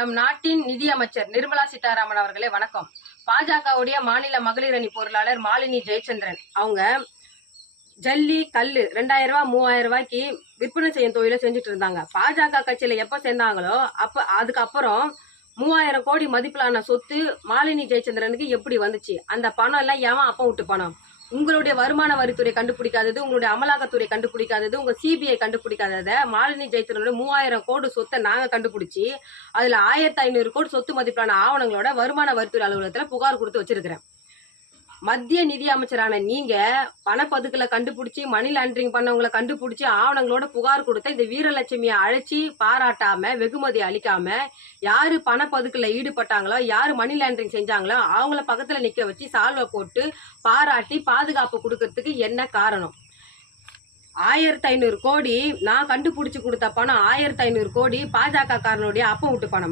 நம் நாட்டின் நிதியமைச்சர் நிர்மலா சீதாராமன் அவர்களே வணக்கம். பாஜகவுடைய மாநில மகளிர் அணி பொருளாளர் மாலினி ஜெயச்சந்திரன் அவங்க ஜல்லி கல்லு 2000 ரூபாய் 3000 ரூபாய்க்கு விற்பனை செய்யும் தொழிலை செஞ்சுட்டு இருந்தாங்க. பாஜக கட்சியில எப்ப சேர்ந்தாங்களோ அதுக்கப்புறம் 3000 கோடி மதிப்பிலான சொத்து மாலினி ஜெயச்சந்திரனுக்கு எப்படி வந்துச்சு? அந்த பணம் எல்லாம் ஏன் அப்ப விட்டு பணம்? உங்களுடைய வருமான வரித்துறை கண்டுபிடிக்காதது, உங்களுடைய அமலாக்கத்துறை கண்டுபிடிக்காதது, உங்க சிபிஐ கண்டுபிடிக்காதத மாலினி ஜெயச்சந்திரனோட 3000 கோடி சொத்தை நாங்க கண்டுபிடிச்சி அதுல 1500 கோடி சொத்து மதிப்பிலான ஆவணங்களோட வருமான வரித்துறை அலுவலகத்துல புகார் கொடுத்து வச்சிருக்கிறேன். மத்திய நிதி அமைச்சரான நீங்க பணப்பதுக்களை கண்டுபிடிச்சி மணி லாண்டரிங் பண்ணவங்களை கண்டுபிடிச்சி ஆவணங்களோட புகார் கொடுத்த இந்த வீரலட்சுமியை அழைச்சி பாராட்டாம வெகுமதி அளிக்காம யாரு பணப்பதுக்குல ஈடுபட்டாங்களோ யாரு மணி லாண்டரிங் செஞ்சாங்களோ அவங்கள பக்கத்துல நிக்க வச்சு சால்வை போட்டு பாராட்டி பாதுகாப்பு கொடுக்கறதுக்கு என்ன காரணம்? 1500 கோடி நான் கண்டுபிடிச்சு கொடுத்த பணம் 1500 கோடி பாஜக காரனுடைய அப்பம் விட்டு பணம்.